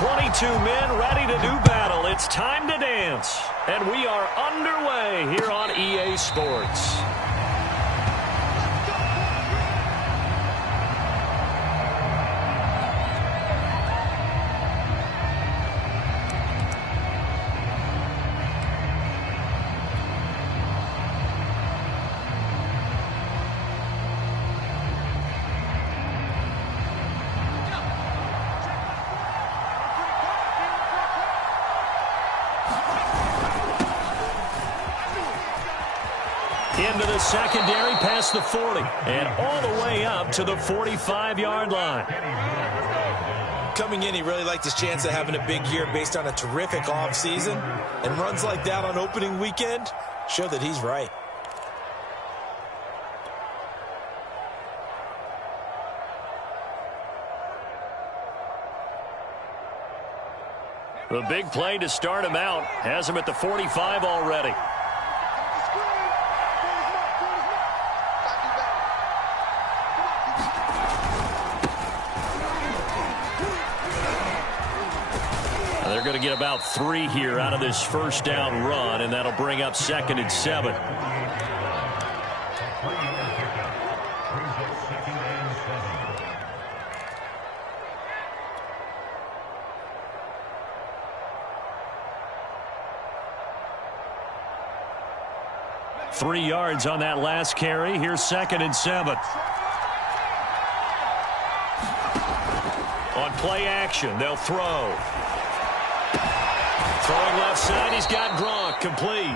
22 men ready to do battle. It's time to dance. And we are underway here on EA Sports. Into the secondary, past the 40, and all the way up to the 45-yard line. Coming in, he really liked his chance of having a big year based on a terrific offseason. And runs like that on opening weekend show that he's right. The big play to start him out has him at the 45 already. They're going to get about 3 here out of this first down run, and that'll bring up 2nd and 7. Three yards on that last carry. Here's 2nd and 7. On play action, they'll throw. Throwing left side, he's got Gronk, complete.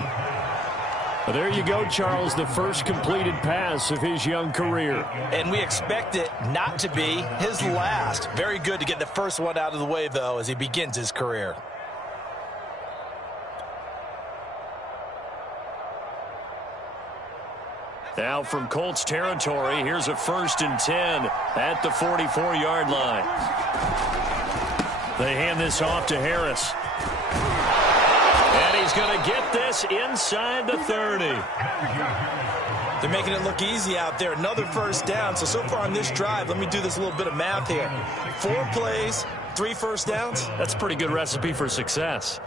Well, there you go, Charles, the first completed pass of his young career. And we expect it not to be his last. Very good to get the first one out of the way, though, as he begins his career. Now from Colts territory, here's a 1st and 10 at the 44-yard line. They hand this off to Harris. And he's going to get this inside the 30. They're making it look easy out there. Another first down. So far on this drive, let me do this little bit of math here. 4 plays, 3 first downs. That's a pretty good recipe for success.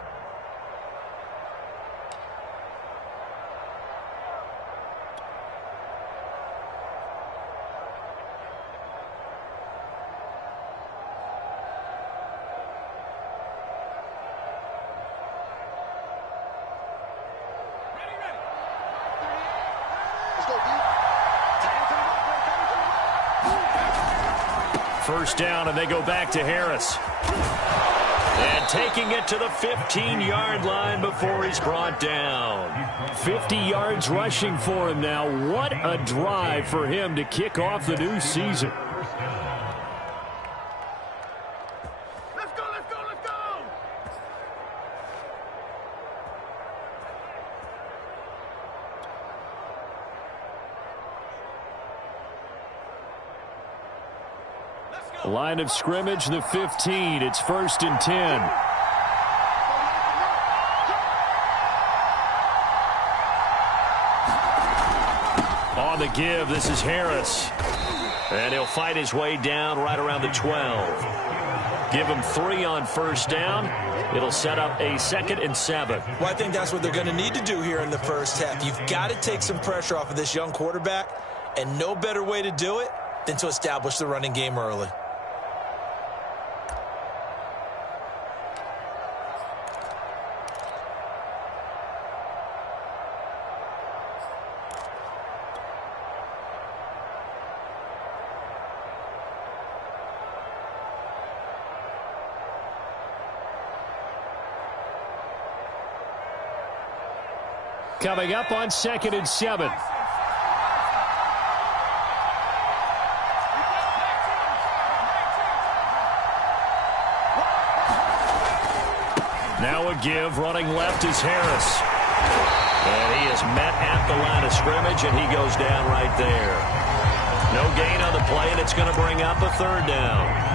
First down, and they go back to Harris. And taking it to the 15-yard line before he's brought down. 50 yards rushing for him now. What a drive for him to kick off the new season. Let's go, let's go, let's go! Line of scrimmage, the 15. It's 1st and 10. On the give, this is Harris. And he'll fight his way down right around the 12. Give him 3 on first down. It'll set up a 2nd and 7. Well, I think that's what they're going to need to do here in the first half. You've got to take some pressure off of this young quarterback, and no better way to do it than to establish the running game early. Coming up on 2nd and 7. Now a give, running left is Harris. And he is met at the line of scrimmage, and he goes down right there. No gain on the play, and it's going to bring up a 3rd down.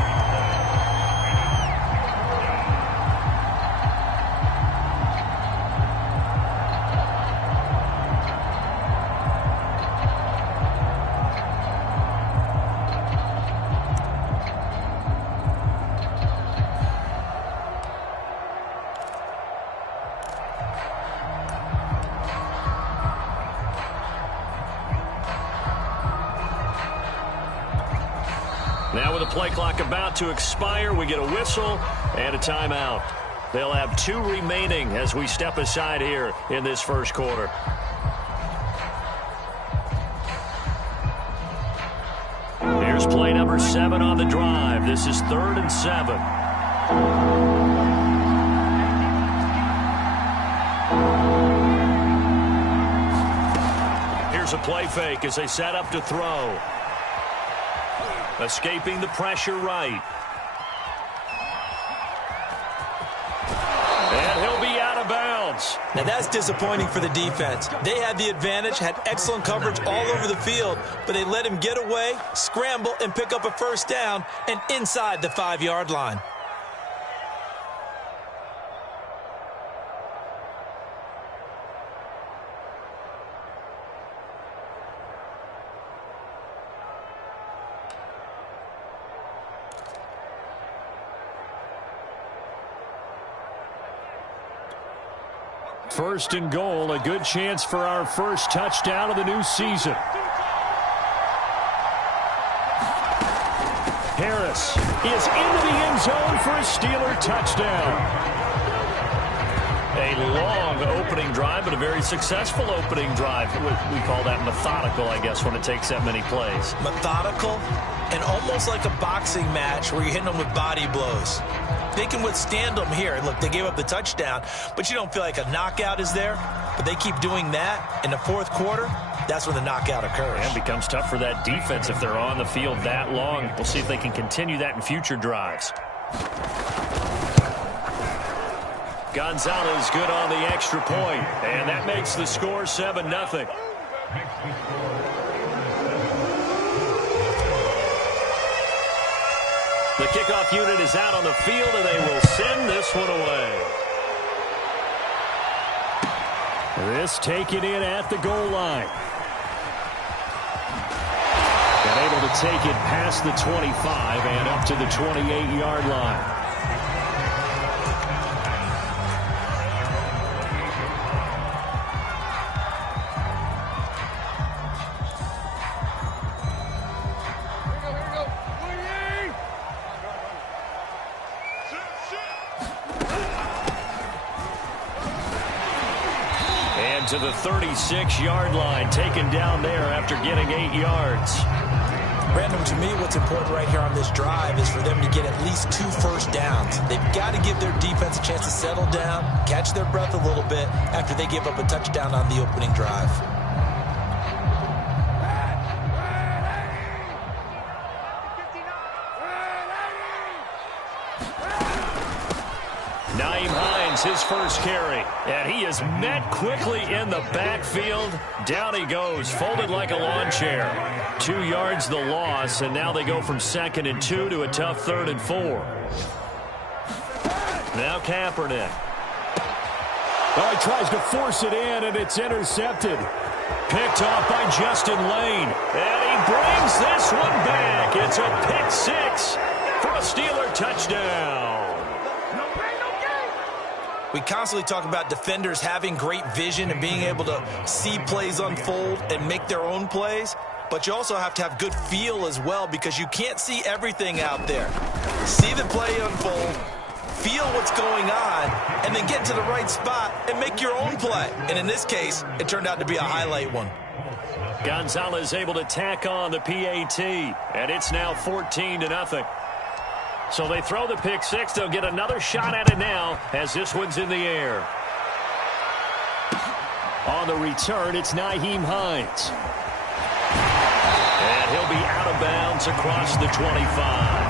Now with the play clock about to expire, we get a whistle and a timeout. They'll have 2 remaining as we step aside here in this first quarter. Here's play number 7 on the drive. This is 3rd and 7. Here's a play fake as they set up to throw. Escaping the pressure right. And he'll be out of bounds. Now that's disappointing for the defense. They had the advantage, had excellent coverage all over the field, but they let him get away, scramble, and pick up a first down and inside the 5-yard line. First and goal, a good chance for our first touchdown of the new season. Harris is into the end zone for a Steeler touchdown. A long opening drive, but a very successful opening drive. We call that methodical, I guess, when it takes that many plays. Methodical and almost like a boxing match where you're hitting them with body blows. They can withstand them here. Look, they gave up the touchdown, but you don't feel like a knockout is there. But they keep doing that in the fourth quarter. That's when the knockout occurs. And it becomes tough for that defense if they're on the field that long. We'll see if they can continue that in future drives. Gonzalez good on the extra point, and that makes the score 7-0. The kickoff unit is out on the field, and they will send this one away. This taken in at the goal line. And able to take it past the 25 and up to the 28-yard line. To the 36-yard line, taken down there after getting 8 yards. Brandon, to me, what's important right here on this drive is for them to get at least 2 first downs. They've got to give their defense a chance to settle down, catch their breath a little bit after they give up a touchdown on the opening drive. His first carry, and he is met quickly in the backfield. Down he goes, folded like a lawn chair. 2 yards the loss, and now they go from 2nd and 2 to a tough 3rd and 4. Now Kaepernick. Oh, he tries to force it in, and it's intercepted. Picked off by Justin Lane, and he brings this one back. It's a pick 6 for a Steeler touchdown. We constantly talk about defenders having great vision and being able to see plays unfold and make their own plays. But you also have to have good feel as well, because you can't see everything out there. See the play unfold, feel what's going on, and then get to the right spot and make your own play. And in this case, it turned out to be a highlight one. Gonzalez able to tack on the PAT, and it's now 14-0. So they throw the pick 6. They'll get another shot at it now as this one's in the air. On the return, it's Nyheim Hines. And he'll be out of bounds across the 25.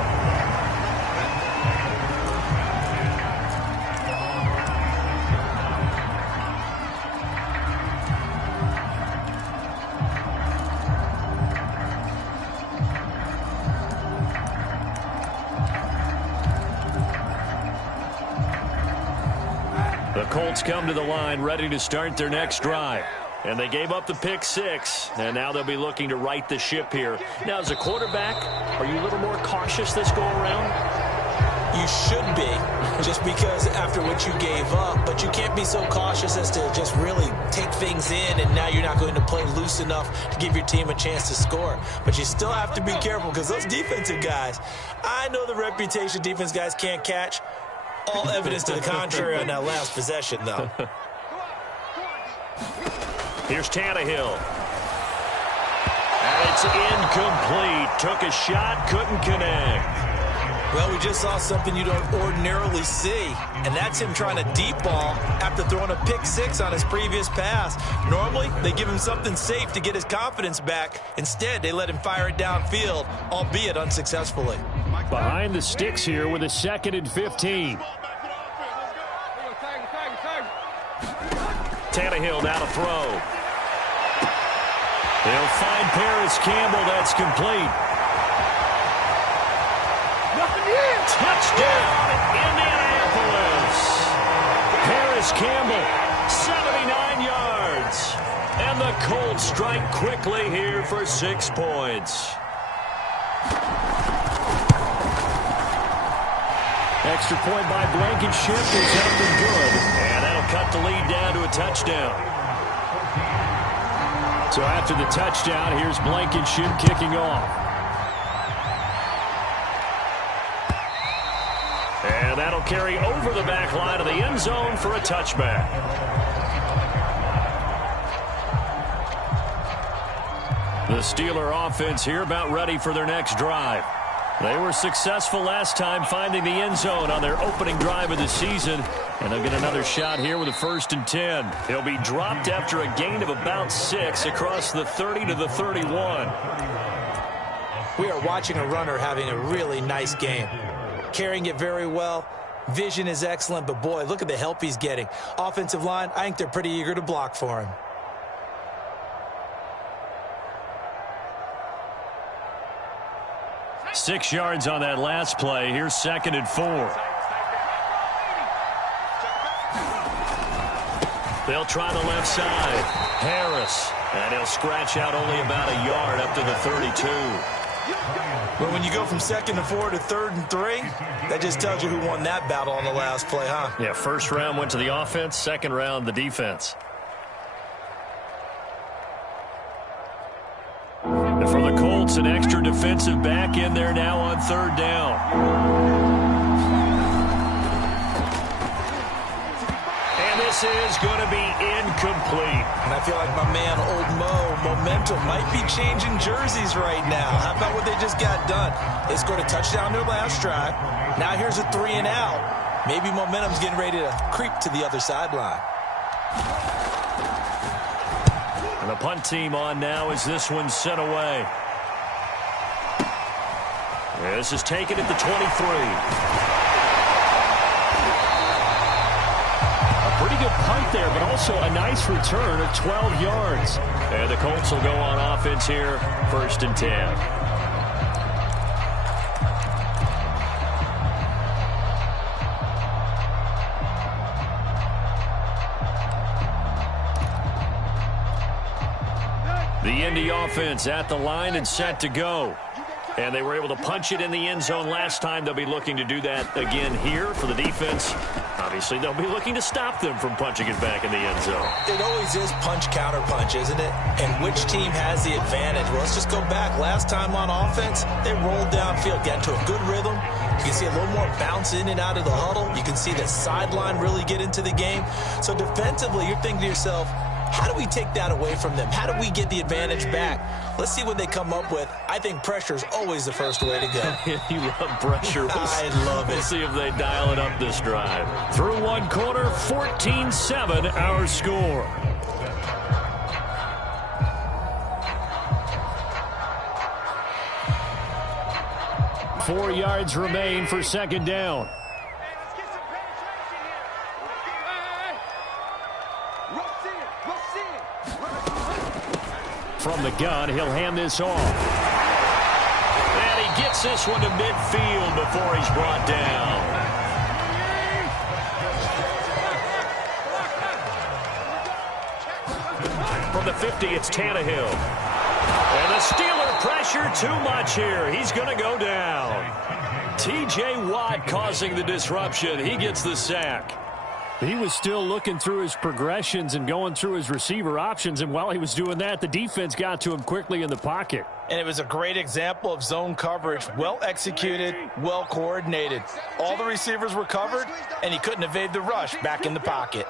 The Colts come to the line ready to start their next drive. And they gave up the pick 6, and now they'll be looking to right the ship here. Now, as a quarterback, are you a little more cautious this go-around? You should be. just because after what you gave up, but you can't be so cautious as to just really take things in, and now you're not going to play loose enough to give your team a chance to score. But you still have to be careful because those defensive guys, I know the reputation defense guys can't catch. All evidence to the contrary on that last possession, though. Here's Tannehill. And it's incomplete. Took a shot, couldn't connect. Well, we just saw something you don't ordinarily see, and that's him trying to deep ball after throwing a pick six on his previous pass. Normally, they give him something safe to get his confidence back. Instead, they let him fire it downfield, albeit unsuccessfully. Behind the sticks here with a 2nd and 15. Tannehill now to throw. They'll find Paris Campbell. That's complete. Touchdown, Indianapolis. Paris Campbell, 79 yards. And the Colts strike quickly here for 6 points. Extra point by Blankenship is up and good. And that'll cut the lead down to a touchdown. So after the touchdown, here's Blankenship kicking off. And that'll carry over the back line of the end zone for a touchback. The Steeler offense here about ready for their next drive. They were successful last time finding the end zone on their opening drive of the season. And they'll get another shot here with a 1st and 10. He'll be dropped after a gain of about 6 across the 30 to the 31. We are watching a runner having a really nice game. Carrying it very well. Vision is excellent, but boy, look at the help he's getting. Offensive line, I think they're pretty eager to block for him. Six yards on that last play. Here's 2nd and 4. They'll try the left side. Harris. And he'll scratch out only about a yard up to the 32. But when you go from 2nd and 4 to 3rd and 3, that just tells you who won that battle on the last play, huh? Yeah, first round went to the offense, second round the defense. And for the Colts, an extra defensive back in there now on 3rd down. And this is going to be incomplete. And I feel like my man, Old Mo, momentum might be changing jerseys right now. How about what they just got done? They scored a touchdown their last drive. Now here's a 3 and out. Maybe momentum's getting ready to creep to the other sideline. And the punt team on now as this one's sent away. This is taken at the 23. Pretty good punt there, but also a nice return of 12 yards. And the Colts will go on offense here, 1st and 10. The Indy offense at the line and set to go. And they were able to punch it in the end zone last time. They'll be looking to do that again here for the defense. Obviously, they'll be looking to stop them from punching it back in the end zone. It always is punch-counter-punch, isn't it? And which team has the advantage? Well, let's just go back. Last time on offense, they rolled downfield, got into a good rhythm. You can see a little more bounce in and out of the huddle. You can see the sideline really get into the game. So defensively, you're thinking to yourself, how do we take that away from them? How do we get the advantage back? Let's see what they come up with. I think pressure is always the first way to go. You love pressure. I love it. We'll see if they dial it up this drive. Through one quarter, 14-7 our score. Four yards remain for 2nd down. From the gun, he'll hand this off. And he gets this one to midfield before he's brought down. From the 50, it's Tannehill. And the Steeler pressure too much here. He's going to go down. T.J. Watt causing the disruption. He gets the sack. He was still looking through his progressions and going through his receiver options, and while he was doing that, the defense got to him quickly in the pocket. And it was a great example of zone coverage, well executed, well coordinated. All the receivers were covered, and he couldn't evade the rush back in the pocket.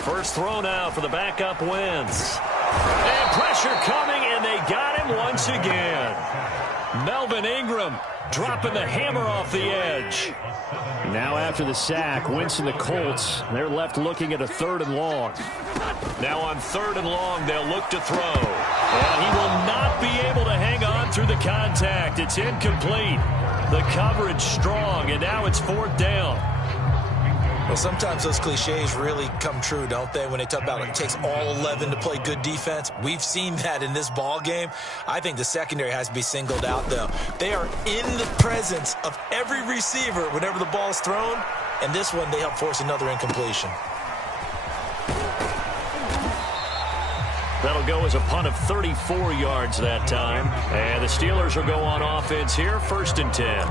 First throw now for the backup wins. And pressure coming, and they got him once again. Melvin Ingram dropping the hammer off the edge. Now after the sack, Wentz and the Colts, they're left looking at a 3rd and long. Now on 3rd and long, they'll look to throw. And he will not be able to hang on through the contact. It's incomplete. The coverage strong, and now it's 4th down. Well, sometimes those cliches really come true, don't they, when they talk about it takes all 11 to play good defense. We've seen that in this ball game. I think the secondary has to be singled out, though. They are in the presence of every receiver whenever the ball is thrown, and this one they help force another incompletion. That'll go as a punt of 34 yards that time. And the Steelers will go on offense here, 1st and 10.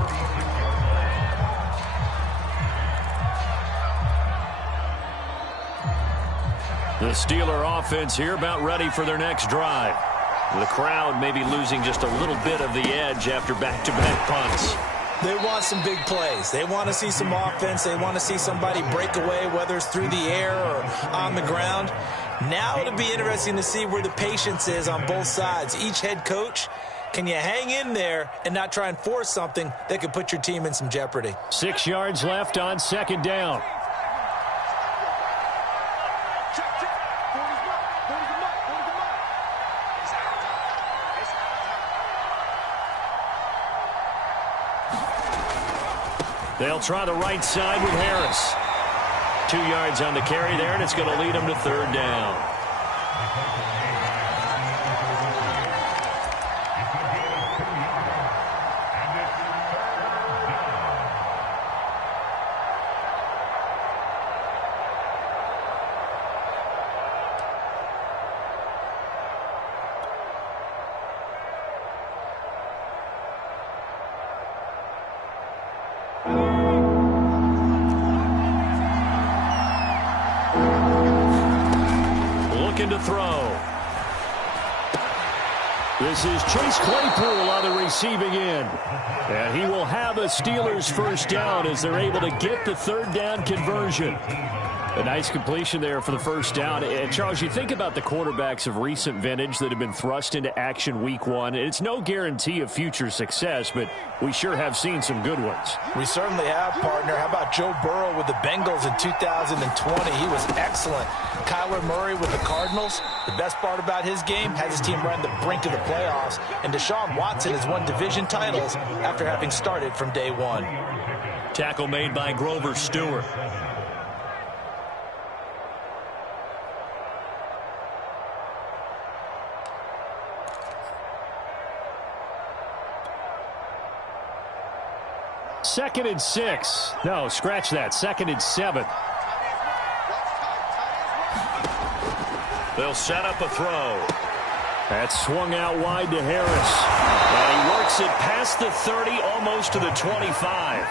The Steeler offense here about ready for their next drive. The crowd may be losing just a little bit of the edge after back-to-back punts. They want some big plays. They want to see some offense. They want to see somebody break away, whether it's through the air or on the ground. Now it'll be interesting to see where the patience is on both sides. Each head coach, can you hang in there and not try and force something that could put your team in some jeopardy? 6 yards left on 2nd down. They'll try the right side with Harris. 2 yards on the carry there, and it's going to lead them to 3rd down. To throw. This is Chase Claypool on the receiving end. And he will have a Steelers 1st down as they're able to get the 3rd down conversion. A nice completion there for the 1st down. And Charles, you think about the quarterbacks of recent vintage that have been thrust into action week 1. It's no guarantee of future success, but we sure have seen some good ones. We certainly have, partner. How about Joe Burrow with the Bengals in 2020? He was excellent. Kyler Murray with the Cardinals. The best part about his game, has his team right on the brink of the playoffs. And Deshaun Watson has won division titles after having started from day 1. Tackle made by Grover Stewart. Second and 6. No, scratch that. 2nd and 7. They'll set up a throw. That's swung out wide to Harris. And he works it past the 30, almost to the 25.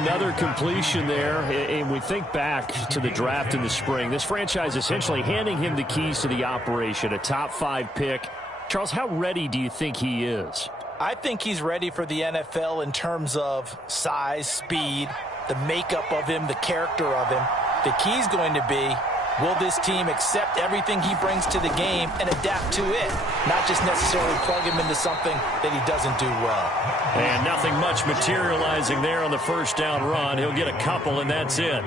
Another completion there. And we think back to the draft in the spring. This franchise essentially handing him the keys to the operation, a top 5 pick. Charles, how ready do you think he is? I think he's ready for the NFL in terms of size, speed, the makeup of him, the character of him. The key's going to be, will this team accept everything he brings to the game and adapt to it, not just necessarily plug him into something that he doesn't do well. And nothing much materializing there on the 1st down run. He'll get a couple, and that's it.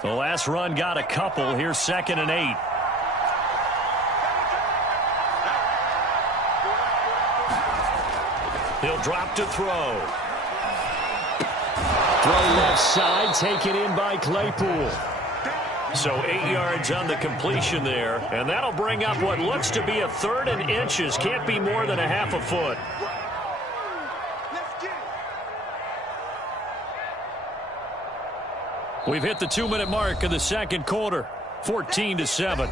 The last run got a couple. Here's 2nd and 8. He'll drop to throw. Throw left side, taken in by Claypool. So 8 yards on the completion there. And that'll bring up what looks to be a 3rd and inches. Can't be more than a half a foot. We've hit the 2-minute mark of the second quarter, 14-7.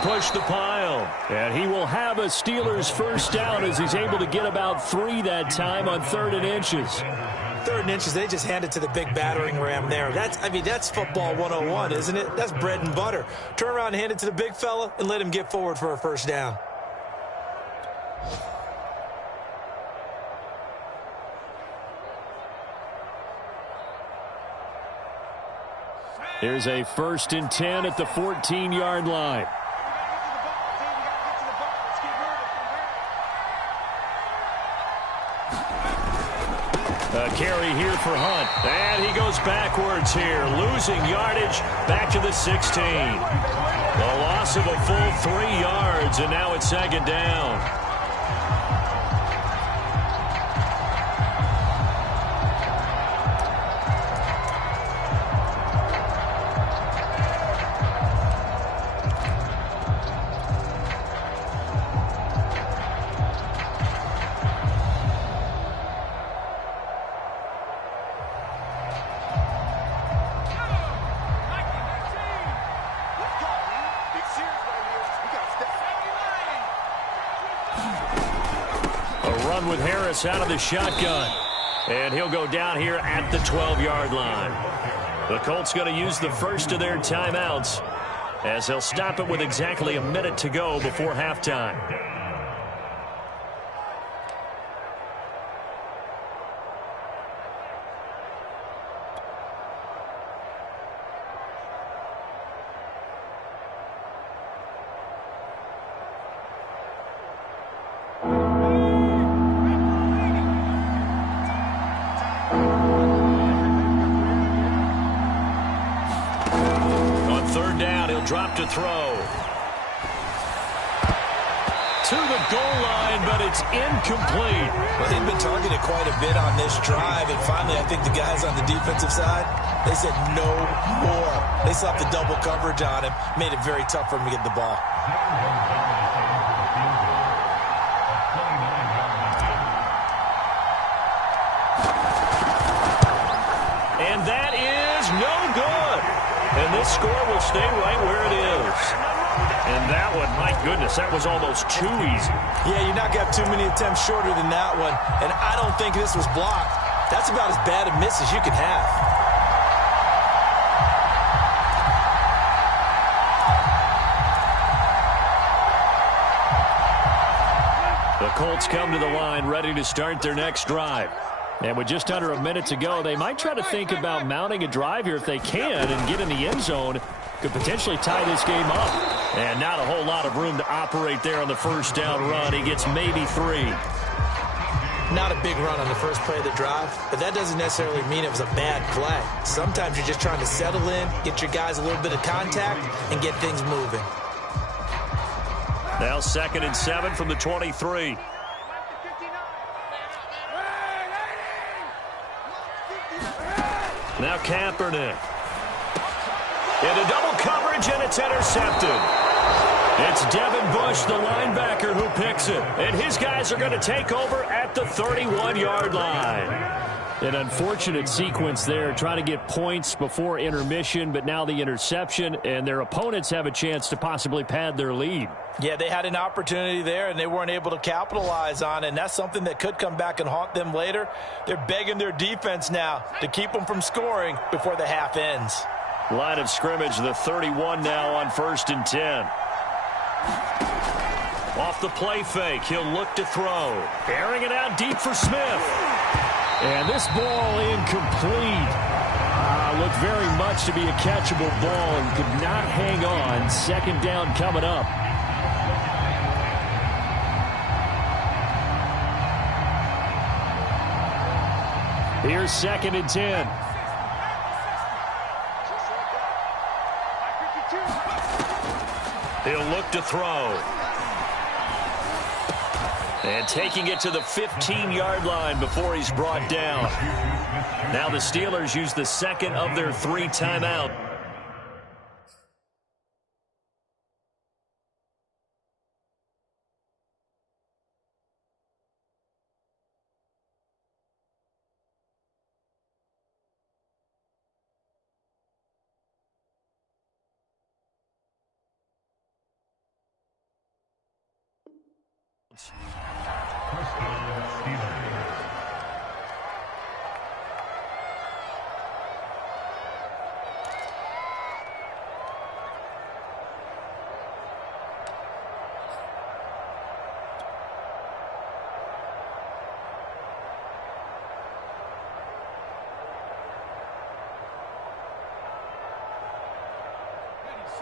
Push the pile. And he will have a Steelers first down as he's able to get about 3 that time on 3rd and inches. 3rd and inches, they just hand it to the big battering ram there. That's football 101, isn't it? That's bread and butter. Turn around and hand it to the big fella and let him get forward for a first down. Here's a 1st and 10 at the 14-yard line. A carry here for Hunt. And he goes backwards here, losing yardage back to the 16. A loss of a full 3 yards, and now it's 2nd down. With Harris out of the shotgun. And he'll go down here at the 12-yard line. The Colts going to use the first of their timeouts as they'll stop it with exactly a minute to go before halftime. Drop to throw. To the goal line, but it's incomplete. Well, he'd been targeted quite a bit on this drive, and finally I think the guys on the defensive side, they said no more. They slapped the double coverage on him, made it very tough for him to get the ball. And that is no good. And this score will stay right where it is. And that one, my goodness, that was almost too easy. Yeah, you're not going to have too many attempts shorter than that one. And I don't think this was blocked. That's about as bad a miss as you can have. The Colts come to the line ready to start their next drive. And with just under a minute to go, they might try to think about mounting a drive here if they can and get in the end zone. Could potentially tie this game up. And not a whole lot of room to operate there on the first down run. He gets maybe 3. Not a big run on the first play of the drive, but that doesn't necessarily mean it was a bad play. Sometimes you're just trying to settle in, get your guys a little bit of contact, and get things moving. Now 2nd and 7 from the 23. Now Kaepernick. Into double coverage, and it's intercepted. It's Devin Bush, the linebacker, who picks it. And his guys are going to take over at the 31-yard line. An unfortunate sequence there, trying to get points before intermission, but now the interception, and their opponents have a chance to possibly pad their lead. Yeah, they had an opportunity there, and they weren't able to capitalize on it, and that's something that could come back and haunt them later. They're begging their defense now to keep them from scoring before the half ends. Line of scrimmage, the 31 now on 1st and 10. Off the play fake, he'll look to throw. Airing it out deep for Smith. And this ball incomplete. Looked very much to be a catchable ball and could not hang on. 2nd down coming up. Here's 2nd and 10. He'll look to throw. And taking it to the 15-yard line before he's brought down. Now the Steelers use the second of their 3 timeouts.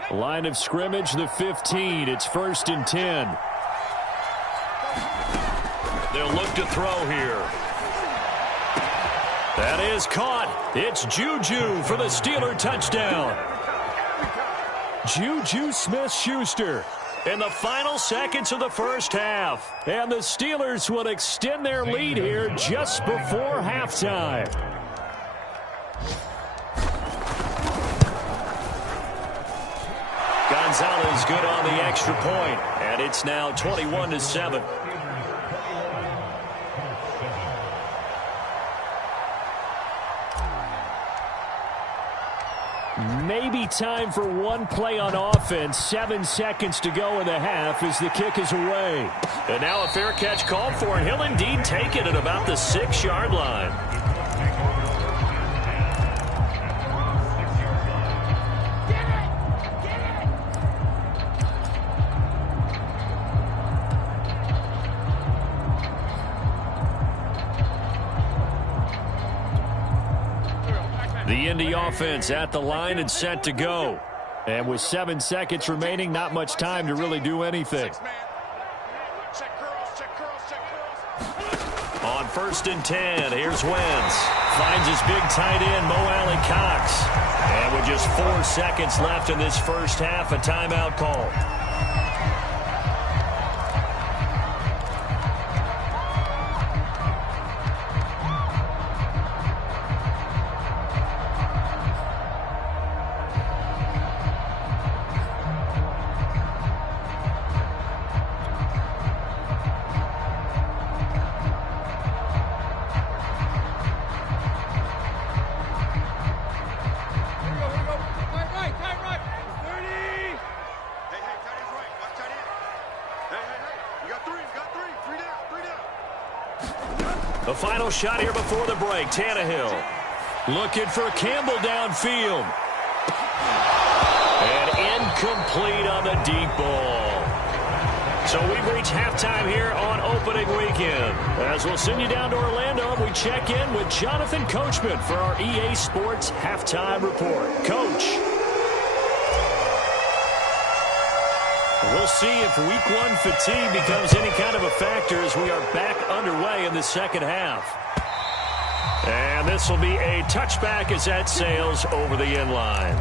Line of scrimmage, the 15. It's 1st and 10. They'll look to throw here. That is caught. It's Juju for the Steeler touchdown. Juju Smith-Schuster In the final seconds of the first half. And the Steelers will extend their lead here just before halftime. Gonzalez good on the extra point, and it's now 21-7. Maybe time for one play on offense. 7 seconds to go in the half as the kick is away. And now a fair catch called for, and he'll indeed take it at about the 6-yard line. The Indy offense at the line and set to go. And with 7 seconds remaining, not much time to really do anything. On 1st and 10, here's Wentz. Finds his big tight end, Mo Alley Cox. And with just 4 seconds left in this first half, a timeout call. The final shot here before the break. Tannehill looking for Campbell downfield. And incomplete on the deep ball. So we've reached halftime here on opening weekend. As we'll send you down to Orlando, and we check in with Jonathan Coachman for our EA Sports Halftime Report. Coach. We'll see if Week 1 fatigue becomes any kind of a factor as we are back underway in the second half. And this will be a touchback as that sails over the end line.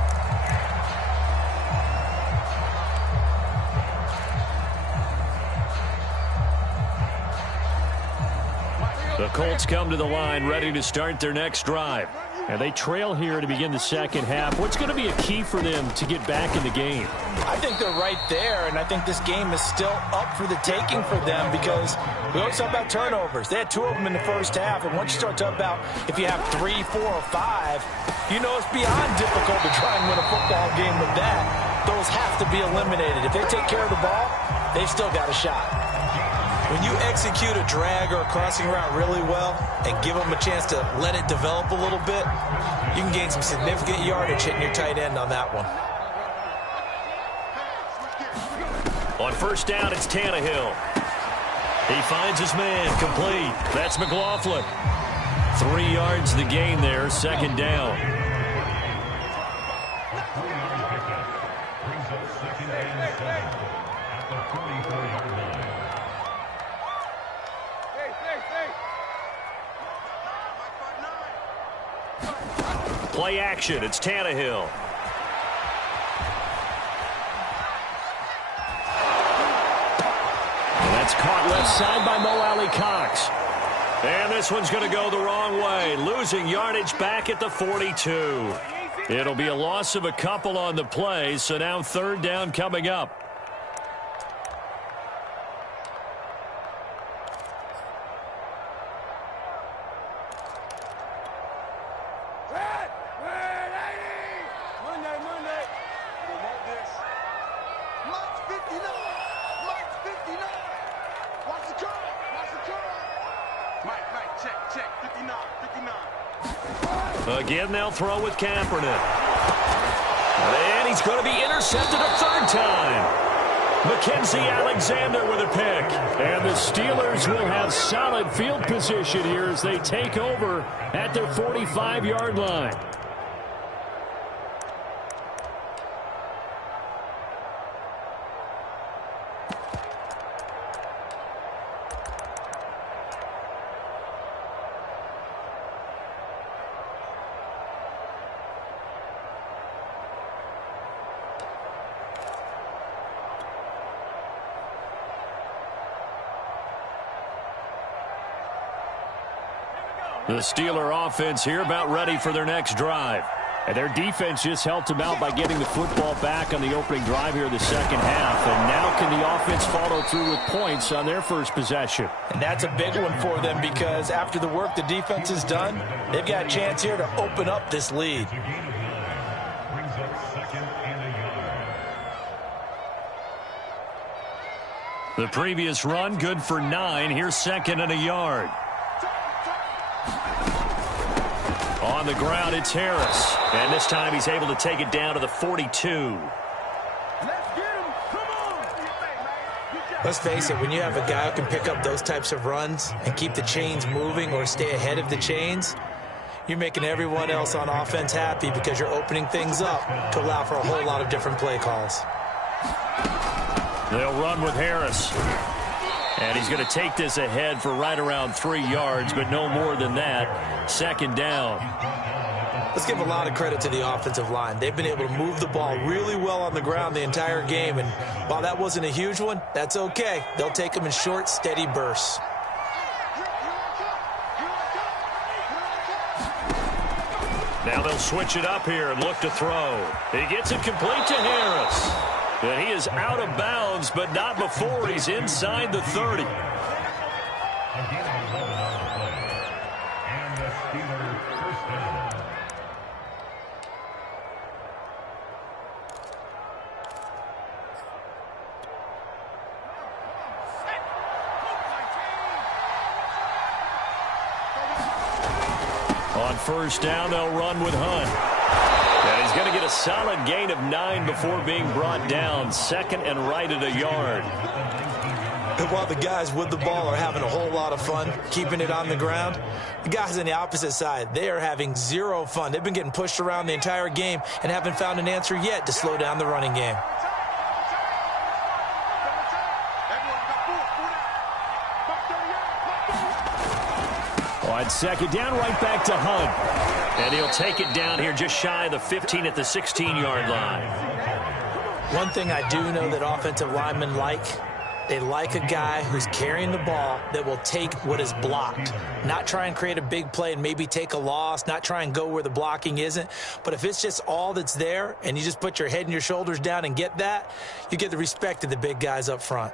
The Colts come to the line ready to start their next drive. And they trail here to begin the second half. What's going to be a key for them to get back in the game? I think they're right there, and I think this game is still up for the taking for them because we always talk about turnovers. They had 2 of them in the first half, and once you start talking about if you have 3, 4, or 5, you know it's beyond difficult to try and win a football game with that. Those have to be eliminated. If they take care of the ball, they've still got a shot. When you execute a drag or a crossing route really well and give them a chance to let it develop a little bit, you can gain some significant yardage hitting your tight end on that one. On first down, it's Tannehill. He finds his man, complete. That's McLaughlin. 3 yards the gain there, second down. Play action, it's Tannehill. That's caught left side by Mo Alley Cox. And this one's going to go the wrong way, losing yardage back at the 42. It'll be a loss of a couple on the play, so now third down coming up. Again, they'll throw with Kaepernick. And he's going to be intercepted a third time. Mackenzie Alexander with a pick. And the Steelers will have solid field position here as they take over at their 45-yard line. The Steeler offense here about ready for their next drive. And their defense just helped them out by getting the football back on the opening drive here in the second half. And now can the offense follow through with points on their first possession? And that's a big one for them because after the work the defense has done, they've got a chance here to open up this lead. The previous run good for 9. Here's second and a yard. On the ground, it's Harris. And this time he's able to take it down to the 42. Let's face it, when you have a guy who can pick up those types of runs and keep the chains moving or stay ahead of the chains, you're making everyone else on offense happy because you're opening things up to allow for a whole lot of different play calls. They'll run with Harris. And he's going to take this ahead for right around 3 yards, but no more than that. Second down. Let's give a lot of credit to the offensive line. They've been able to move the ball really well on the ground the entire game. And while that wasn't a huge one, that's okay. They'll take them in short, steady bursts. Now they'll switch it up here and look to throw. He gets it complete to Harris. And he is out of bounds, but not before he's inside the 30. On first down, they'll run with Hunt. And he's going to get a solid gain of 9 before being brought down. Second and right at a yard. And while the guys with the ball are having a whole lot of fun keeping it on the ground, the guys on the opposite side, they are having zero fun. They've been getting pushed around the entire game and haven't found an answer yet to slow down the running game. On second down, right back to Hunt. And he'll take it down here just shy of the 15 at the 16-yard line. One thing I do know that offensive linemen like, they like a guy who's carrying the ball that will take what is blocked. Not try and create a big play and maybe take a loss, not try and go where the blocking isn't. But if it's just all that's there and you just put your head and your shoulders down and get that, you get the respect of the big guys up front.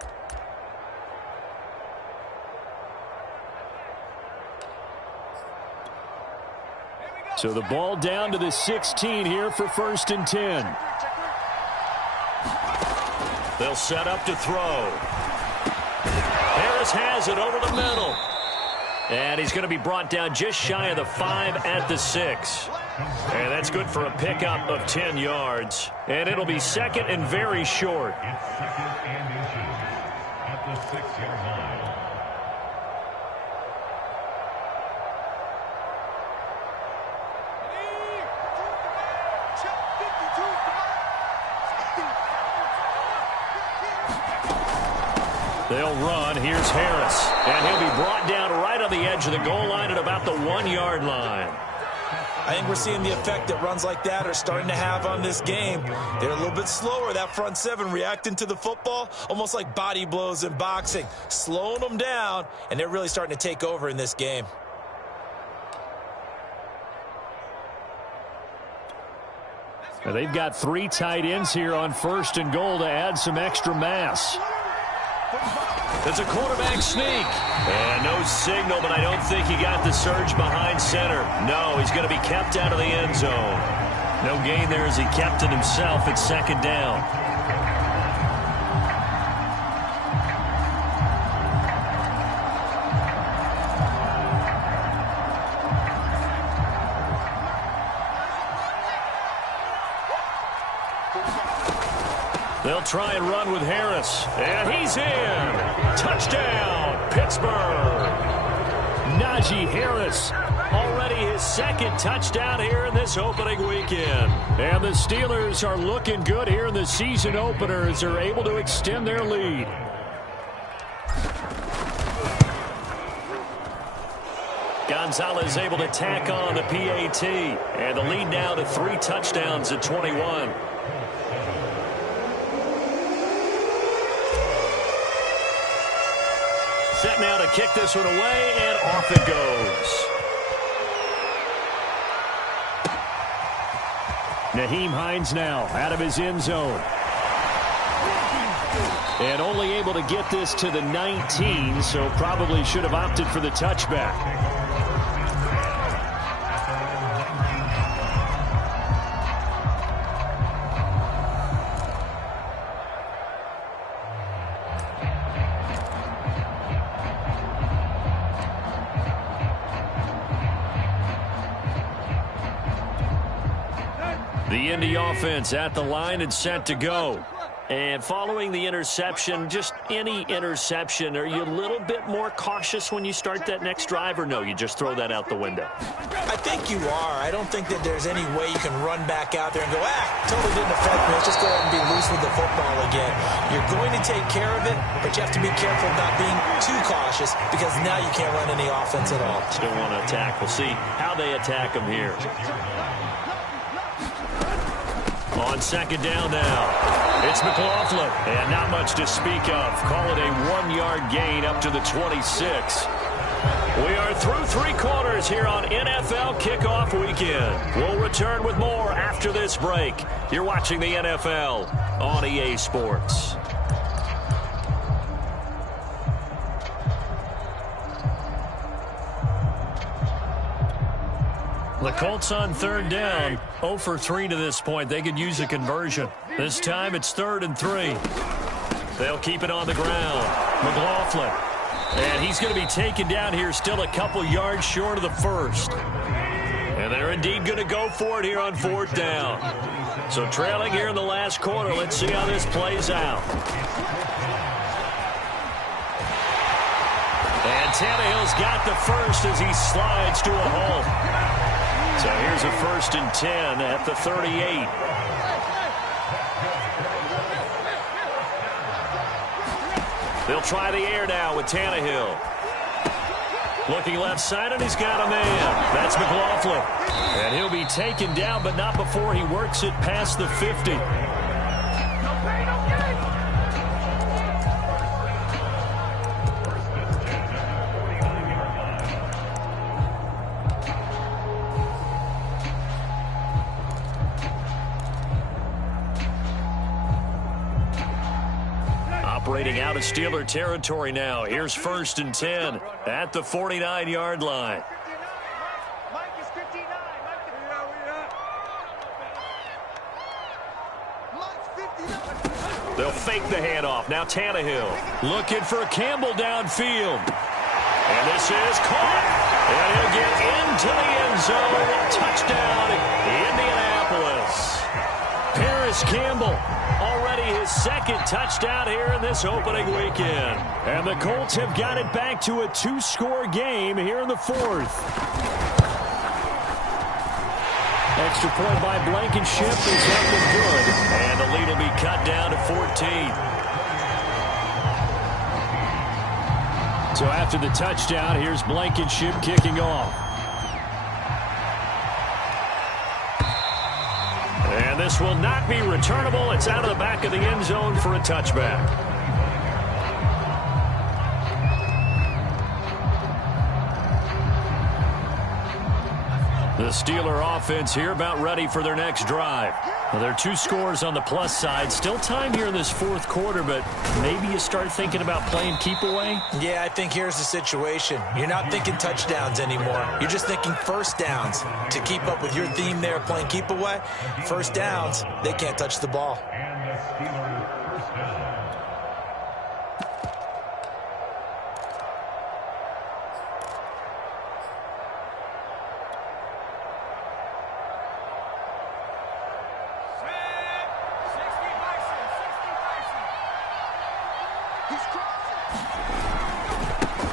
So the ball down to the 16 here for first and 10. They'll set up to throw. Harris has it over the middle. And he's going to be brought down just shy of the 5 at the 6. And that's good for a pickup of 10 yards. And it'll be second and very short. At the 6-yard line. They'll run. Here's Harris. And he'll be brought down right on the edge of the goal line at about the 1-yard line. I think we're seeing the effect that runs like that are starting to have on this game. They're a little bit slower, that front seven, reacting to the football, almost like body blows in boxing, slowing them down, and they're really starting to take over in this game. Now they've got 3 tight ends here on 1st and goal to add some extra mass. It's a quarterback sneak. And no signal, but I don't think he got the surge behind center. No, he's going to be kept out of the end zone. No gain there as he kept it himself at 2nd down. They'll try and run with Harris. And he's in. Touchdown, Pittsburgh. Najee Harris, already his 2nd touchdown here in this opening weekend. And the Steelers are looking good here in the season opener as they're able to extend their lead. Gonzalez able to tack on the PAT. And the lead now to 3 touchdowns at 21. Set now to kick this one away, and off it goes. Nyheim Hines now out of his end zone. And only able to get this to the 19, so probably should have opted for the touchback. The Indy offense at the line and set to go. And following the interception, just any interception, are you a little bit more cautious when you start that next drive, or no, you just throw that out the window? I think you are. I don't think that there's any way you can run back out there and go, totally didn't affect me. Let's just go ahead and be loose with the football again. You're going to take care of it, but you have to be careful not being too cautious because now you can't run any offense at all. Still want to attack. We'll see how they attack them here. On 2nd down now, it's McLaughlin, and not much to speak of. Call it a 1-yard gain up to the 26. We are through 3 quarters here on NFL Kickoff Weekend. We'll return with more after this break. You're watching the NFL on EA Sports. The Colts on 3rd down, 0 for 3 to this point. They could use a conversion. This time it's 3rd and 3. They'll keep it on the ground. McLaughlin. And he's going to be taken down here still a couple yards short of the 1st. And they're indeed going to go for it here on 4th down. So trailing here in the last quarter. Let's see how this plays out. And Tannehill's got the first as he slides to a halt. So here's a 1st and 10 at the 38. They'll try the air now with Tannehill. Looking left side, and he's got a man. That's McLaughlin. And he'll be taken down, but not before he works it past the 50. Operating out of Steeler territory now. Here's 1st and 10 at the 49-yard line. They'll fake the handoff. Now Tannehill looking for Campbell downfield. And this is caught. And he'll get into the end zone. Touchdown, Indianapolis. Paris Campbell, already his 2nd touchdown here in this opening weekend. And the Colts have got it back to a 2-score game here in the 4th. Extra point by Blankenship is up and good. And the lead will be cut down to 14. So after the touchdown, here's Blankenship kicking off. this will not be returnable. It's out of the back of the end zone for a touchback. The Steeler offense here about ready for their next drive. Well, there are 2 scores on the plus side. Still time here in this fourth quarter, but maybe you start thinking about playing keep away? Yeah, I think here's the situation. You're not thinking touchdowns anymore. You're just thinking first downs. To keep up with your theme there, playing keep away, first downs, they can't touch the ball. And the Steelers first down.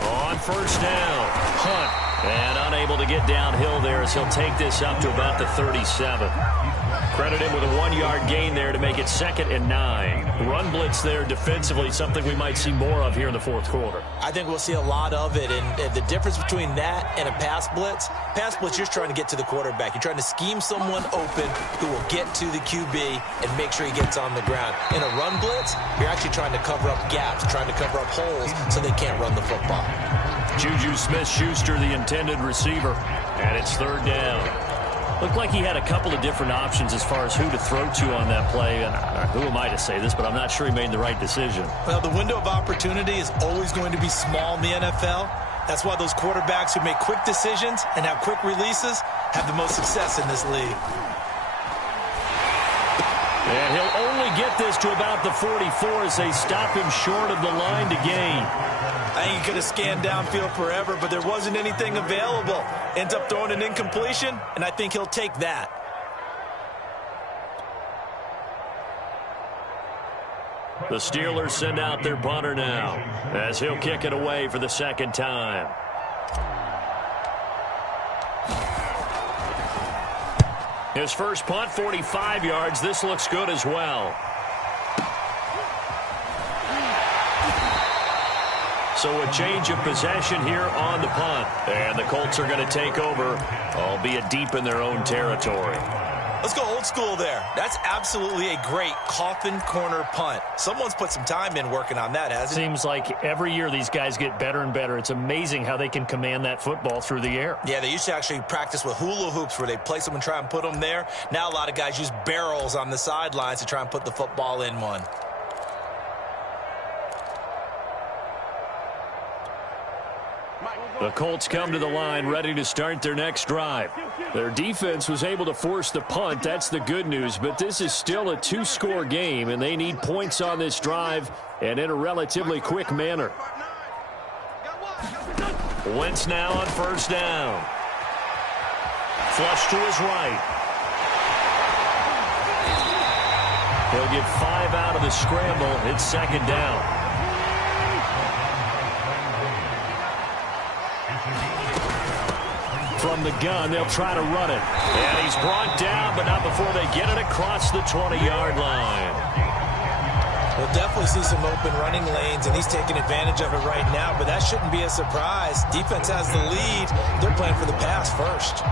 On first down, punt, and unable to get downhill there as he'll take this up to about the 37. Credit him with a 1-yard gain there to make it 2nd and 9. Run blitz there defensively, something we might see more of here in the fourth quarter. I think we'll see a lot of it, and the difference between that and a pass blitz, you're just trying to get to the quarterback. You're trying to scheme someone open who will get to the QB and make sure he gets on the ground. In a run blitz, you're actually trying to cover up gaps, trying to cover up holes so they can't run the football. Juju Smith-Schuster, the intended receiver, and it's 3rd down. Looked like he had a couple of different options as far as who to throw to on that play. And who am I to say this, but I'm not sure he made the right decision. Well, the window of opportunity is always going to be small in the NFL. That's why those quarterbacks who make quick decisions and have quick releases have the most success in this league. And he'll only get this to about the 44 as they stop him short of the line to gain. I think he could have scanned downfield forever, but there wasn't anything available. Ends up throwing an incompletion, and I think he'll take that. The Steelers send out their punter now as he'll kick it away for the 2nd time. His first punt, 45 yards. This looks good as well. So a change of possession here on the punt. And the Colts are going to take over, albeit deep in their own territory. Let's go old school there. That's absolutely a great coffin corner punt. Someone's put some time in working on that, hasn't it? Seems like every year these guys get better and better. It's amazing how they can command that football through the air. Yeah, they used to actually practice with hula hoops where they place them and try and put them there. Now a lot of guys use barrels on the sidelines to try and put the football in one. The Colts come to the line ready to start their next drive. Their defense was able to force the punt. That's the good news. But this is still a 2-score game, and they need points on this drive and in a relatively quick manner. Wentz now on first down. Flush to his right. He'll get 5 out of the scramble. It's 2nd down. From the gun, they'll try to run it. And he's brought down, but not before they get it across the 20-yard line. We'll definitely see some open running lanes, and he's taking advantage of it right now, but that shouldn't be a surprise. Defense has the lead. They're playing for the pass first.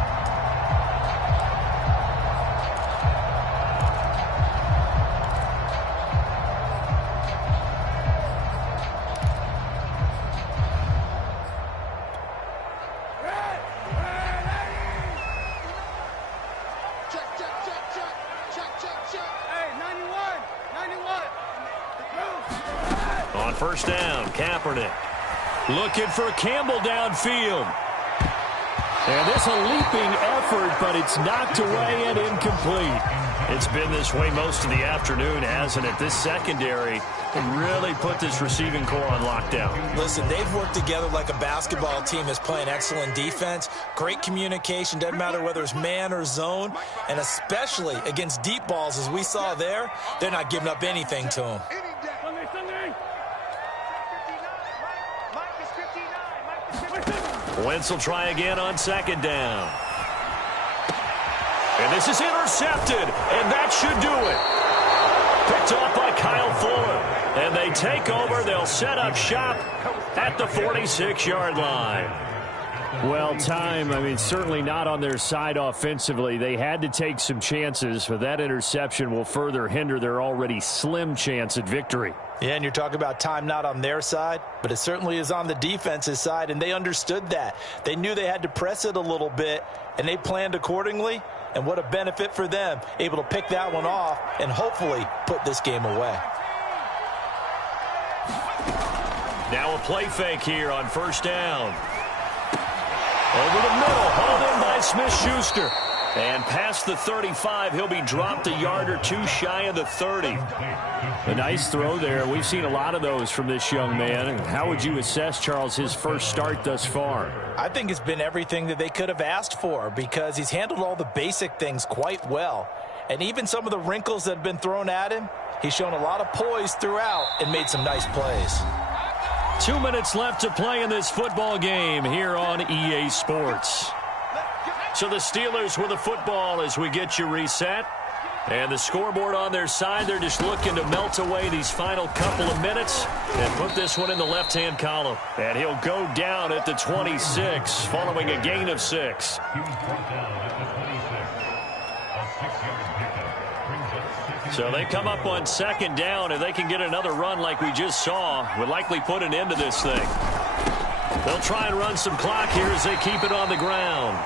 On first down, Kaepernick. Looking for Campbell downfield. And this a leaping effort, but it's knocked away and incomplete. It's been this way most of the afternoon, hasn't it? This secondary can really put this receiving core on lockdown. Listen, they've worked together like a basketball team that's playing excellent defense. Great communication, doesn't matter whether it's man or zone. And especially against deep balls, as we saw there, they're not giving up anything to them. Wentz will try again on 2nd down. And this is intercepted, and that should do it. Picked off by Kyle Fuller. And they take over. They'll set up shop at the 46-yard line. Well, time, certainly not on their side offensively. They had to take some chances, but that interception will further hinder their already slim chance at victory. Yeah, and you're talking about time not on their side, but it certainly is on the defense's side, and they understood that. They knew they had to press it a little bit, and they planned accordingly, and what a benefit for them, able to pick that one off and hopefully put this game away. Now a play fake here on first down. Over the middle, hauled in by Smith-Schuster. And past the 35, he'll be dropped a yard or two shy of the 30. A nice throw there. We've seen a lot of those from this young man. And how would you assess, Charles, his first start thus far? I think it's been everything that they could have asked for because he's handled all the basic things quite well. And even some of the wrinkles that have been thrown at him, he's shown a lot of poise throughout and made some nice plays. 2 minutes left to play in this football game here on EA Sports. So the Steelers with the football as we get you reset. And the scoreboard on their side, they're just looking to melt away these final couple of minutes and put this one in the left-hand column. And he'll go down at the 26 following a gain of 6. So they come up on second down, and they can get another run like we just saw. Would likely put an end to this thing. They'll try and run some clock here as they keep it on the ground.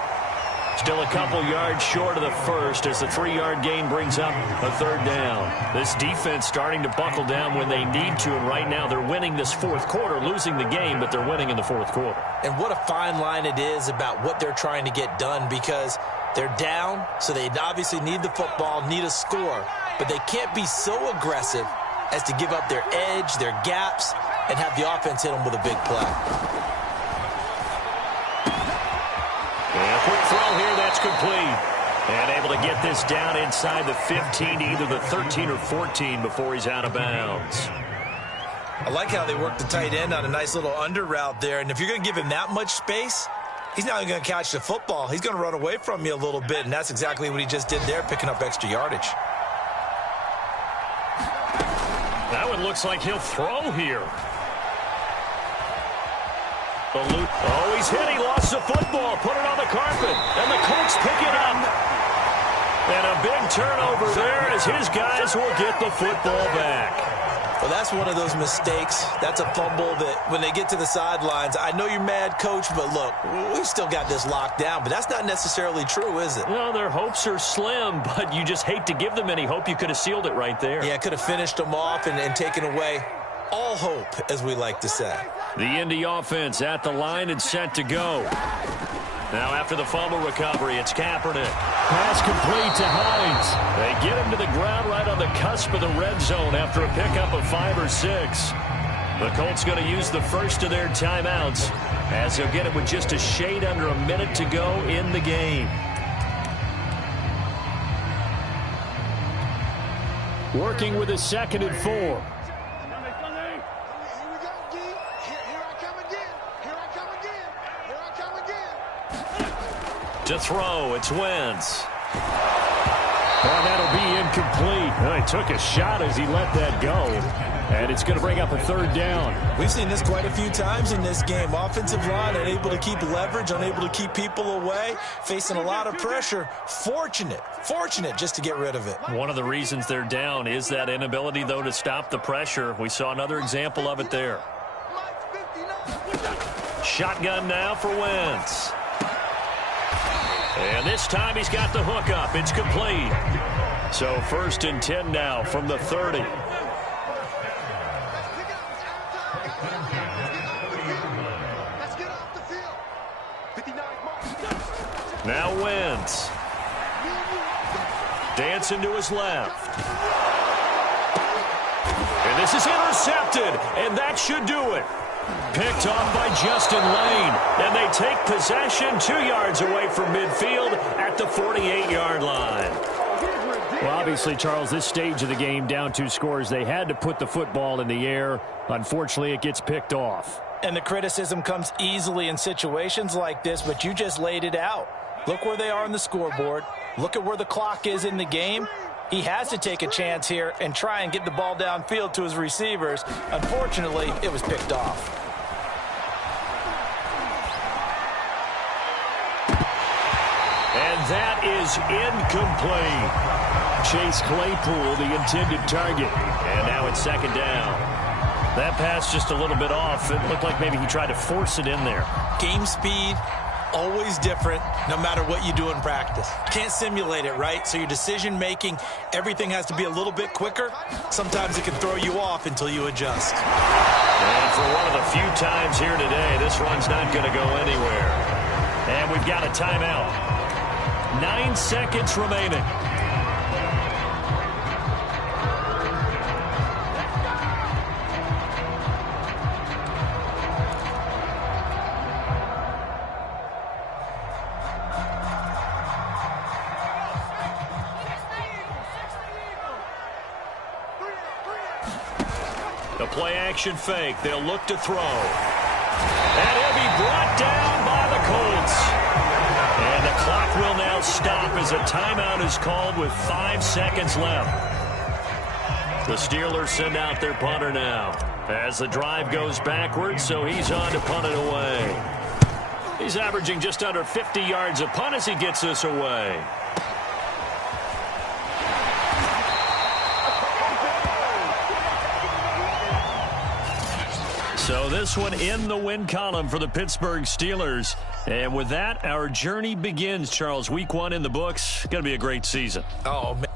Still a couple yards short of the first as the 3-yard gain brings up a third down. This defense starting to buckle down when they need to, and right now they're winning this fourth quarter, losing the game, but they're winning in the fourth quarter. And what a fine line it is about what they're trying to get done because they're down, so they obviously need the football, need a score, but they can't be so aggressive as to give up their edge, their gaps, and have the offense hit them with a big play. And a quick throw here, that's complete. And able to get this down inside the 15 to either the 13 or 14 before he's out of bounds. I like how they work the tight end on a nice little under route there. And if you're going to give him that much space, he's not going to catch the football. He's going to run away from you a little bit, and that's exactly what he just did there, picking up extra yardage. That one looks like he'll throw here. Oh, he's hit. He lost the football. Put it on the carpet. And the Colts pick it up. And a big turnover there as his guys will get the football back. Well, that's one of those mistakes. That's a fumble that when they get to the sidelines, I know you're mad, Coach, but look, we've still got this locked down. But that's not necessarily true, is it? No, their hopes are slim, but you just hate to give them any hope. You could have sealed it right there. Yeah, could have finished them off and taken away all hope, as we like to say. The Indy offense at the line and set to go. Now after the fumble recovery, it's Kaepernick. Pass complete to Hines. They get him to the ground right on the cusp of the red zone after a pickup of 5 or 6. The Colts going to use the first of their timeouts as they'll get it with just a shade under a minute to go in the game. Working with a 2nd and 4. To throw, it's Wentz. And that'll be incomplete. Well, he took a shot as he let that go. And it's going to bring up a third down. We've seen this quite a few times in this game. Offensive line unable to keep leverage, unable to keep people away, facing a lot of pressure. Fortunate just to get rid of it. One of the reasons they're down is that inability, though, to stop the pressure. We saw another example of it there. Shotgun now for Wentz. And this time he's got the hook up. It's complete. So 1st and 10 now from the 30. Now Wentz. Dancing to his left. And this is intercepted. And that should do it. Picked off by Justin Lane. And they take possession 2 yards away from midfield at the 48-yard line. Well, obviously, Charles, this stage of the game, down 2 scores, they had to put the football in the air. Unfortunately, it gets picked off. And the criticism comes easily in situations like this, but you just laid it out. Look where they are on the scoreboard. Look at where the clock is in the game. He has to take a chance here and try and get the ball downfield to his receivers. Unfortunately, it was picked off. And that is incomplete. Chase Claypool, the intended target. And now it's second down. That pass just a little bit off. It looked like maybe he tried to force it in there. Game speed, always different, no matter what you do in practice. Can't simulate it, right? So your decision-making, everything has to be a little bit quicker. Sometimes it can throw you off until you adjust. And for one of the few times here today, this run's not going to go anywhere. And we've got a timeout. 9 seconds remaining. The play-action fake. They'll look to throw. And he'll be brought down by the Colts. And the clock will now stop as a timeout is called with 5 seconds left. The Steelers send out their punter now as the drive goes backwards, so he's on to punt it away. He's averaging just under 50 yards a punt as he gets this away. So this one in the win column for the Pittsburgh Steelers. And with that, our journey begins, Charles. Week 1 in the books. Going to be a great season. Oh, man.